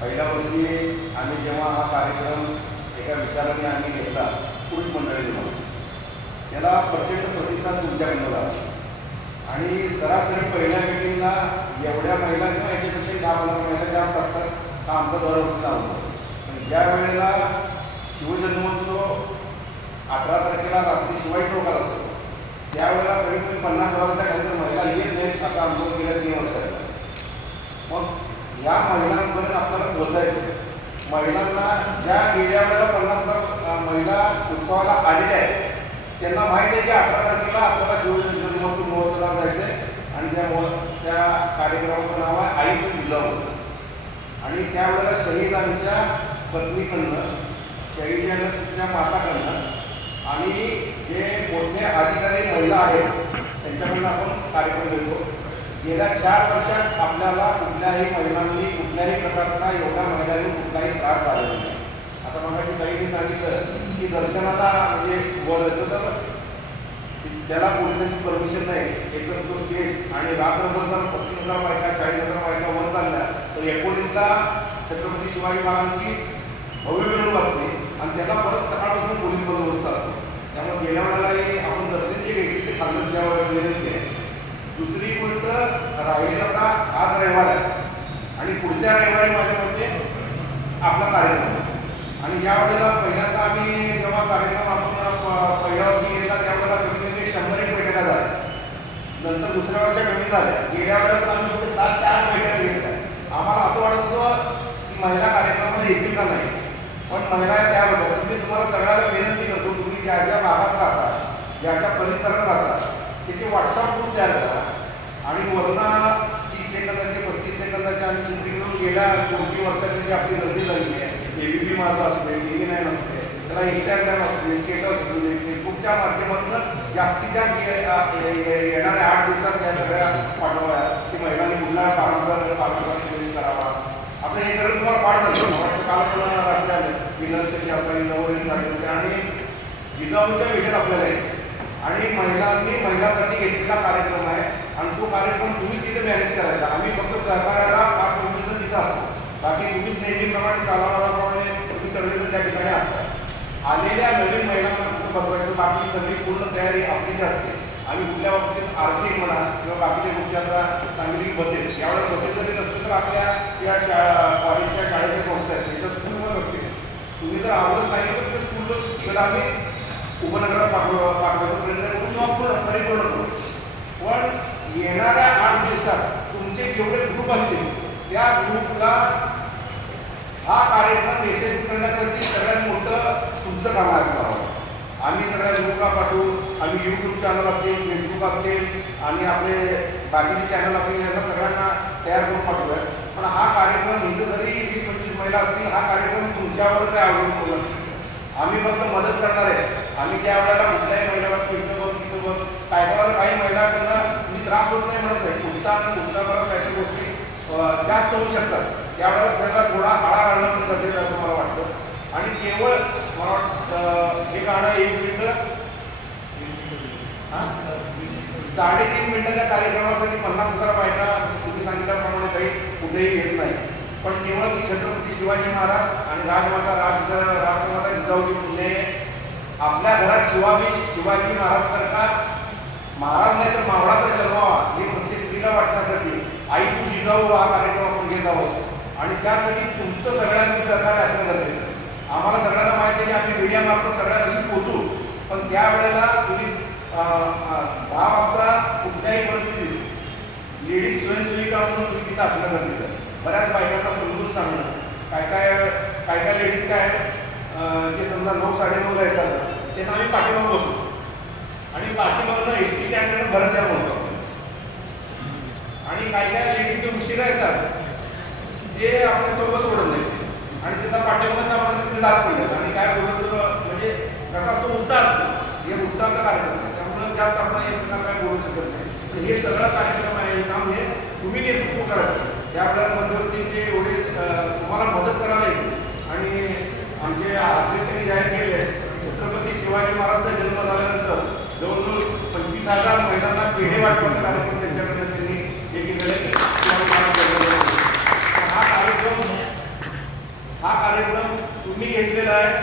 पहिल्या वर्षी आम्ही जेव्हा हा कार्यक्रम एका विचाराने आम्ही घेतला पुरुष मंडळी म्हणून त्याला प्रचंड प्रतिसाद तुमच्याकडनं झाला. आणि सरासरी पहिल्या मिटिंगला एवढ्या महिला किंवा याच्यापेक्षा दहा पंधरा महिला जास्त असतात हा आमचा दरवर्षीचा अनुभव पण ज्या वेळेला शिवजन्मोत्सव अठरा तारखेला रात्री शिवाजी चौकात असतो त्यावेळेला कमीत कमी पन्नास हजाराच्या खाली तर महिला येत नाहीत असा अनुभव गेल्या तीन वर्षात. या महिलांपर्यंत आपल्याला पोहोचायचं. महिलांना ज्या गेल्या वेळेला पन्नास हजार महिला उत्सवाला आलेल्या आहेत त्यांना माहीत आहे की अठरा तारखेला आपल्याला शिवजन्म जन्मोत्सव महोत्सवाला जायचं आहे आणि त्या मोह त्या कार्यक्रमाचं नाव आहे आई जिजाऊ हो. आणि त्यावेळेला शहीदांच्या पत्नीकडनं शहीदांच्या माताकडनं. आणि जे मोठे अधिकारी महिला आहेत त्यांच्याकडनं आपण कार्यक्रम घेतो. गेल्या चार वर्षात आपल्याला कुठल्याही महिलांनी कुठल्याही प्रकारचा एवढ्या महिलांनी कुठलाही त्रास झालेला नाही. आता मगाशी ताईने सांगितलं की दर्शनाला म्हणजे वर येतं तर त्याला पोलिसांची परमिशन नाही. एकतर तो स्टेज आणि रात्रभर जर पस्तीस हजार बायका चाळीस हजार बायका वर चालल्या तर एकोणीसला छत्रपती शिवाजी महाराजांची भव्य मिरवणूक असते आणि त्याला परत सकाळपासून पोलीस बंदोबस्त असतो त्यामुळे गेल्या वेळेलाही आपण दर्शन जे घ्यायचे ते खाल्लंच द्यावं विनंती आहे दुसरी गोष्ट राहिलेला आता आज रविवार आहे. आणि पुढच्या रविवारी माझ्या मते आपला कार्यक्रम आहे. आणि या वेळेला पहिल्यांदा आम्ही जेव्हा कार्यक्रम आपण पहिल्या वर्षी गेला त्यावेळेला कमी कमी शंभर एक बैठका झाल्या. नंतर दुसऱ्या वर्षी कमी झाल्या. गेल्या वेळेला आम्ही फक्त सात ते आठ बैठका घेतल्या. आम्हाला असं वाटत होतं की महिला कार्यक्रमामध्ये येतील का नाही. पण महिला या तयार होत्या तर मी तुम्हाला सगळ्याला विनंती करतो तुम्ही ज्या ज्या भागात राहता ज्या ज्या परिसरात राहता त्याचे व्हॉट्सअप ग्रुप तयार करा. आणि वरना तीस सेकंदाची आम्ही चित्रीकरण गेल्या दोन तीन वर्षात जी आपली गर्दी झालेली आहे. एबीपी माझा असू दे टी व्ही नाईन असू दे त्याला इंस्टाग्राम असू दे स्टेटस असू दे फेसबुकच्या माध्यमातून जास्तीत जास्त येणाऱ्या आठ दिवसात त्या सगळ्या पाठवाव्या. की महिलांनी मुलांना पारंपरिक पारंपरिक प्रवेश करावा. आता हे सगळं तुम्हाला पाठ झालं. मला वाटतं काल पण रात्री आलं. विनंत कशी असावी नवरी झाली कशी आणि जिजाऊच्या विषयात आपल्याला यायचं आणि महिलांनी महिलांसाठी घेतलेला कार्यक्रम आहे. आणि तो कार्यक्रम तुम्हीच तिथे मॅनेज करायचा. आम्ही फक्त सहकार्याला पाच मिनिटं तिथं असतो. बाकी तुम्हीच नेहमीप्रमाणे सालावालाप्रमाणे तुम्ही सगळेजण त्या ठिकाणी असतात आलेल्या नवीन महिलांना कुठं बसवायचं? बाकी सगळी पूर्ण तयारी आपली जी असते. आम्ही कुठल्या बाबतीत आर्थिक म्हणा किंवा बाकीच्या गोष्टी आता सांगितली बसेस. यावेळेस बसेस जरी नसतील तर आपल्या त्या शाळा कॉलेजच्या शाळेच्या संस्था आहेत. त्यांच्या स्कूल बस असतील. तुम्ही जर अगोदर सांगितलं तर स्कूल बस तिकडे आम्ही उपनगरात पाठव पाठवायचा प्रयत्न करू किंवा पूर्ण परिपूर्ण करू पण येणाऱ्या आठ दिवसात तुमचे जेवढे ग्रुप असतील त्या ग्रुपला हा कार्यक्रम यशस्वी करण्यासाठी सगळ्यात मोठं तुमचं काम असणार आम्ही सगळ्या ग्रुपला पाठवू. आम्ही यूट्यूब चॅनल असतील फेसबुक असतील आणि आपले बाकीचे चॅनल असतील यांना सगळ्यांना तयार करून पाठवूया पण हा कार्यक्रम इथं जरी वीस पंचवीस महिला असतील हा कार्यक्रम तुमच्यावरच आहे अवलंबून आम्ही फक्त मदत त्यावेळेला त्या वेळेला कुठल्याही महिलाला तू इथं बस इथं बस. काय कोणाला काही महिलांकडनं मी त्रास होत नाही म्हणत नाही पुढचा आणि पुढचा मला काही गोष्टी जास्त होऊ शकतात. त्यावेळेला त्यांना थोडा आळा घालणं पण गरजेचं असं मला वाटतं. आणि केवळ मला वाटतं हे गाणं एक मिनिट. साडेतीन मिनिटाच्या कार्यक्रमासाठी पन्नास हजार बायका तुम्ही सांगितल्याप्रमाणे काही कुठेही येत नाही. पण केवळ ती छत्रपती शिवाजी महाराज आणि राजमाता राज राजमाता जिजाऊजी पुणे आपल्या घरात शिवाजी शिवाजी महाराज सरकार. महाराज नाही तर मावळा तर जन्मावा हे प्रत्येक स्त्रीला वाटण्यासाठी आई तू जिजाऊ हा कार्यक्रम आपण घेत आहोत. आणि त्यासाठी तुमचं सगळ्यांचं सहकार्य असणं गरजेचं आहे. आम्हाला सगळ्यांना माहिती आहे की आम्ही मीडियामार्फत सगळ्यांशी पोहोचू. पण त्यावेळेला तुम्ही दहा वाजता कुठल्याही परिस्थितीत लेडीज स्वयंसेविका म्हणून तिथं असणं गरजेचं आहे. बऱ्याच बायकांना समजून सांगणं. काय काय काय काय लेडीज काय आहेत, जे समजा नऊ साडेनऊला येतात. त्यांना आम्ही पाठीमागं बसू. आणि पाठीमागनं एस टी स्टँडर्ड बरं द्या म्हणतो. आणि काही काय लेडीज जे उशिरा येतात ते आपल्या चौकस सोडत नाही. आणि त्यांना पाठीमागं आपण तिथे जात पडलेलं आणि काय बोलत म्हणजे कसा असतो उत्साह असतो. हे उत्साहाचा कार्यक्रम आहे. त्यामुळे जास्त आपण एकमेकांना काय बोलू शकत नाही. पण हे सगळं कार्यक्रम आहे काम हे तुम्ही नेतृत्व करायचं त्यावेळेला मध्यवर्ती ते एवढे तुम्हाला मदत करायला येईल. आणि आमचे अध्यक्षांनी जाहीर केले शिवाजी महाराजांचा जन्म झाल्यानंतर जवळजवळ पंचवीस हजार महिलांना पेढे वाटपाचा कार्यक्रम त्यांच्याकडनं त्यांनी एकीकडे हा कार्यक्रम हा कार्यक्रम तुम्ही घेतलेला आहे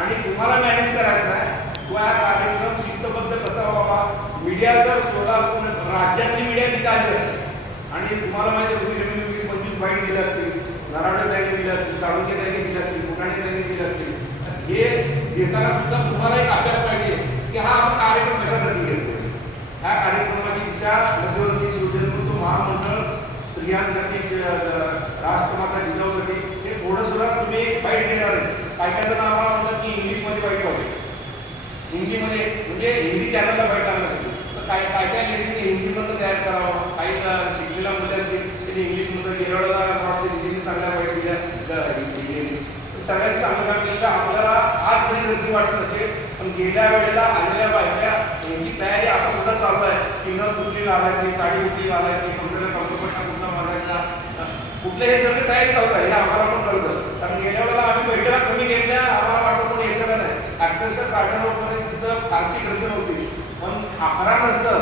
आणि तुम्हाला मॅनेज करायचा आहे. किंवा हा कार्यक्रम शिस्तबद्ध कसा व्हावा? मीडिया जर स्वतः राज्यातली मीडिया तिथे आली असते आणि तुम्हाला माहिती आहे तुम्ही वीस पंचवीस बाईट दिल्या असतील. नारायण त्यांनी दिल्या असतील साळुंके त्यांनी दिल्या असतील कुठाणी घेताना सुद्धा तुम्हाला एक अभ्यास पाहिजे की हा आपण कार्यक्रम कशासाठी घेतो ह्या कार्यक्रमाची दिशा मध्यवर्ती शिवजन्मतो महामंडळ स्त्रियांसाठी राष्ट्रमाता जिजाऊसाठी हे थोडं सुद्धा तुम्ही बाईट देणार आहे. काय काय जण आम्हाला म्हणतात की इंग्लिशमध्ये बाईट पाहिजे. हिंदीमध्ये म्हणजे हिंदी चॅनलला बाईट लागण्यासाठी तर काय काय काय लेडीजने हिंदीमधनं तयार करावं? काही वाटत असेल पण गेल्या वेळेला आलेल्या बायक्या यांची तयारी आता सुद्धा चालू आहे. की न कुठली घालायची साडी कुठली घालायची कुठल्याला कौतुपट्टा कुठला मारायचा कुठल्याही हे तयारी चालू आहे हे आम्हाला पण कळतं. कारण गेल्या वेळेला आम्ही बैठका कमी घेतल्या आम्हाला वाटलं कोणी येतं का नाही. अक्षरशः साडे तिथं फारशी गर्दी नव्हती. पण अकरा नंतर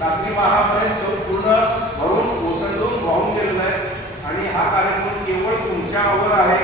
रात्री बारापर्यंत पूर्ण भरून ओसंडून वाहून गेलेलं आहे. आणि हा कार्यक्रम केवळ तुमच्यावर आहे.